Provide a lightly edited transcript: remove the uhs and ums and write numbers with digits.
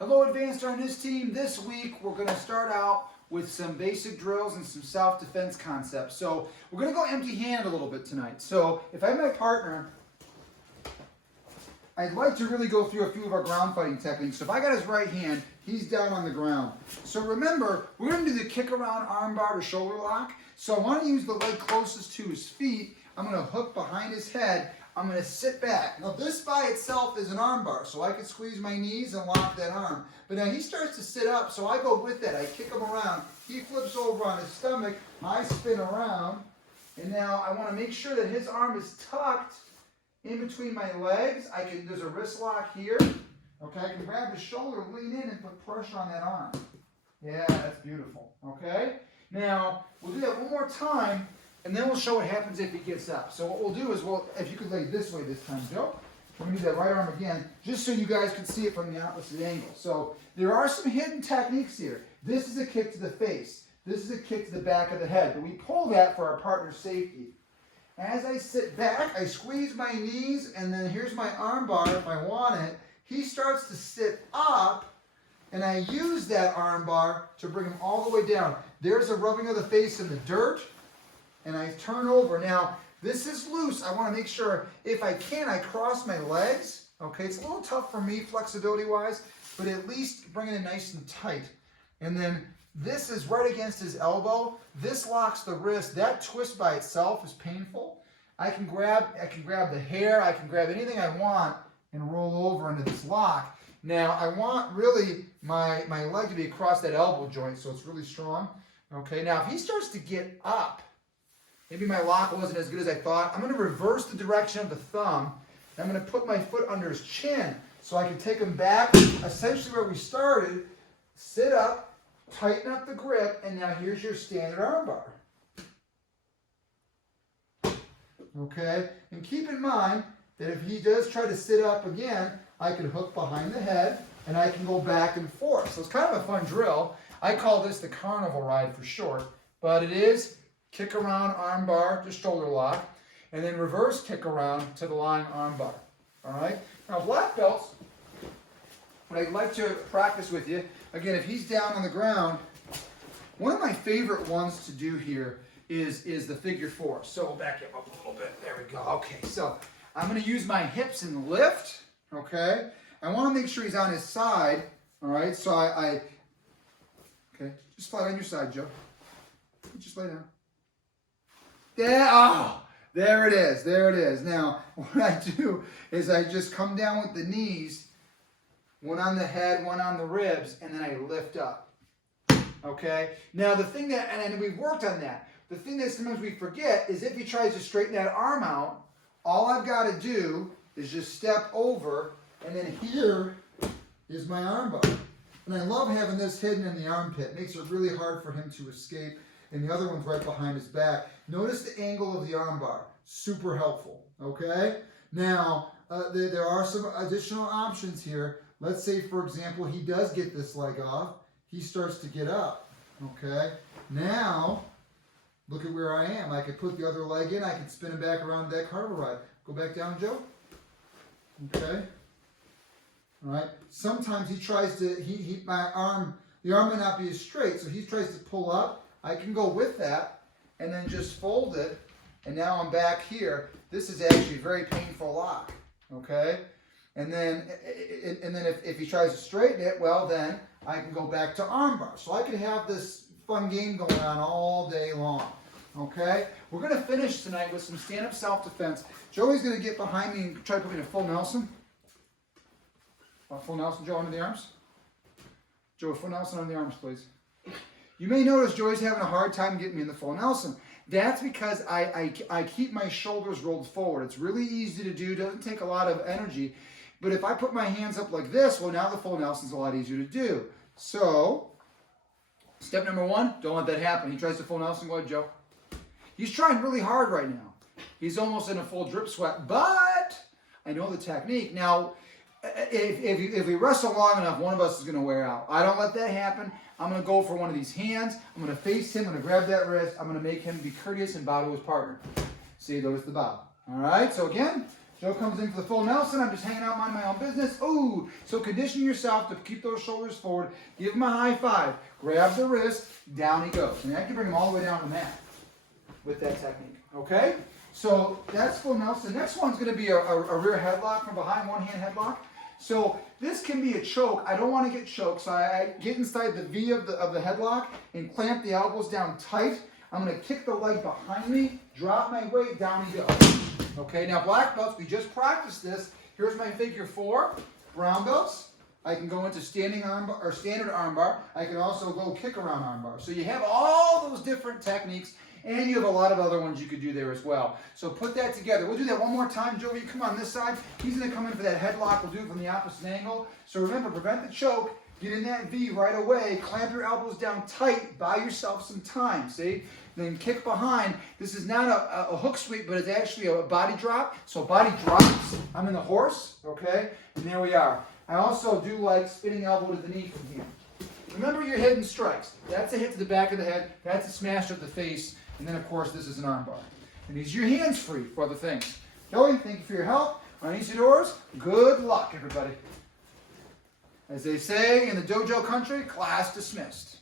Hello Advanced Arnis team. This week we're going to start out with some basic drills and some self-defense concepts. So we're going to go empty-handed a little bit tonight. So if I have my partner, I'd like to really go through a few of our ground fighting techniques. So if I got his right hand, he's down on the ground. So remember, we're going to do the kick around arm bar to shoulder lock. So I want to use the leg closest to his feet. I'm going to hook behind his head. I'm going to sit back. Now this by itself is an arm bar, so I can squeeze my knees and lock that arm. But now he starts to sit up, so I go with that. I kick him around. He flips over on his stomach. I spin around. And now I want to make sure that his arm is tucked in between my legs. There's a wrist lock here. Okay, I can grab his shoulder, lean in, and put pressure on that arm. Yeah, that's beautiful. Okay? Now, we'll do that one more time. And then we'll show what happens if he gets up. So what we'll do is, if you could lay this way this time, Joe. We're going to do that right arm again, just so you guys can see it from the opposite angle. So there are some hidden techniques here. This is a kick to the face. This is a kick to the back of the head. But we pull that for our partner's safety. As I sit back, I squeeze my knees, and then here's my arm bar if I want it. He starts to sit up, and I use that arm bar to bring him all the way down. There's a rubbing of the face in the dirt. And I turn over. Now, this is loose. I want to make sure, if I can, I cross my legs. Okay, it's a little tough for me flexibility-wise, but at least bring it in nice and tight. And then this is right against his elbow. This locks the wrist. That twist by itself is painful. I can grab the hair. I can grab anything I want and roll over into this lock. Now, I want really my leg to be across that elbow joint, so it's really strong. Okay, now if he starts to get up, maybe my lock wasn't as good as I thought, I'm going to reverse the direction of the thumb. I'm going to put my foot under his chin so I can take him back essentially where we started. Sit up, tighten up the grip, and now here's your standard arm bar. Okay? And keep in mind that if he does try to sit up again, I can hook behind the head and I can go back and forth. So it's kind of a fun drill. I call this the carnival ride for short, but it is kick around arm bar to shoulder lock, and then reverse kick around to the lying arm bar. All right? Now, black belts, what I'd like to practice with you, again, if he's down on the ground, one of my favorite ones to do here is the figure four. So we'll back him up a little bit. There we go. Okay, so I'm going to use my hips and lift. Okay? I want to make sure he's on his side. All right? So okay, just flat on your side, Joe. Just lay down. There it is. There it is. Now, what I do is I just come down with the knees, one on the head, one on the ribs, and then I lift up. Okay? Now, the thing that, and we've worked on that, the thing that sometimes we forget is if he tries to straighten that arm out, all I've got to do is just step over, and then here is my arm bar. And I love having this hidden in the armpit. It makes it really hard for him to escape. And the other one's right behind his back. Notice the angle of the arm bar. Super helpful, okay? Now, there are some additional options here. Let's say, for example, he does get this leg off. He starts to get up, okay? Now, look at where I am. I could put the other leg in. I could spin him back around that carnival ride. Go back down, Joe. Okay? All right? Sometimes he tries to, the arm may not be as straight, so he tries to pull up. I can go with that and then just fold it, and now I'm back here. This is actually a very painful lock, okay? And then if he tries to straighten it, well, then I can go back to arm bar. So I can have this fun game going on all day long, okay? We're going to finish tonight with some stand-up self-defense. Joey's going to get behind me and try to put me in a full Nelson. Full Nelson, Joe, under the arms. Joe, full Nelson under the arms, please. You may notice Joey's having a hard time getting me in the full Nelson. That's because I keep my shoulders rolled forward. It's really easy to do, doesn't take a lot of energy. But if I put my hands up like this, well, now the full Nelson's a lot easier to do. So, step number one, don't let that happen. He tries to full Nelson, go ahead, Joe. He's trying really hard right now. He's almost in a full drip sweat, but I know the technique. Now, if we wrestle long enough, one of us is going to wear out. I don't let that happen. I'm going to go for one of these hands. I'm going to face him. I'm going to grab that wrist. I'm going to make him be courteous and bow to his partner. See, there's the bow. All right, so again, Joe comes in for the full Nelson. I'm just hanging out, minding my own business. Ooh, so condition yourself to keep those shoulders forward. Give him a high five. Grab the wrist. Down he goes. And I can bring him all the way down to the mat with that technique. Okay? So that's full Nelson. The next one's going to be a rear headlock from behind, one-hand headlock. So this can be a choke. I don't want to get choked, so I get inside the V of the headlock and clamp the elbows down tight. I'm going to kick the leg behind me, drop my weight, down he goes. Okay, now black belts, we just practiced this. Here's my figure 4. Brown belts, I can go into standing armbar or standard armbar. I can also go kick around armbar. So you have all those different techniques, and you have a lot of other ones you could do there as well. So put that together. We'll do that one more time. Joey, come on this side. He's going to come in for that headlock. We'll do it from the opposite angle. So remember, prevent the choke. Get in that V right away. Clamp your elbows down tight. Buy yourself some time, see? Then kick behind. This is not a hook sweep, but it's actually a body drop. So body drops. I'm in the horse, okay? And there we are. I also do like spinning elbow to the knee from here. Remember your hidden strikes. That's a hit to the back of the head. That's a smash to the face. And then, of course, this is an arm bar. And these are your hands free for other things. Joey, thank you for your help. Arnis, good luck, everybody. As they say in the dojo country, class dismissed.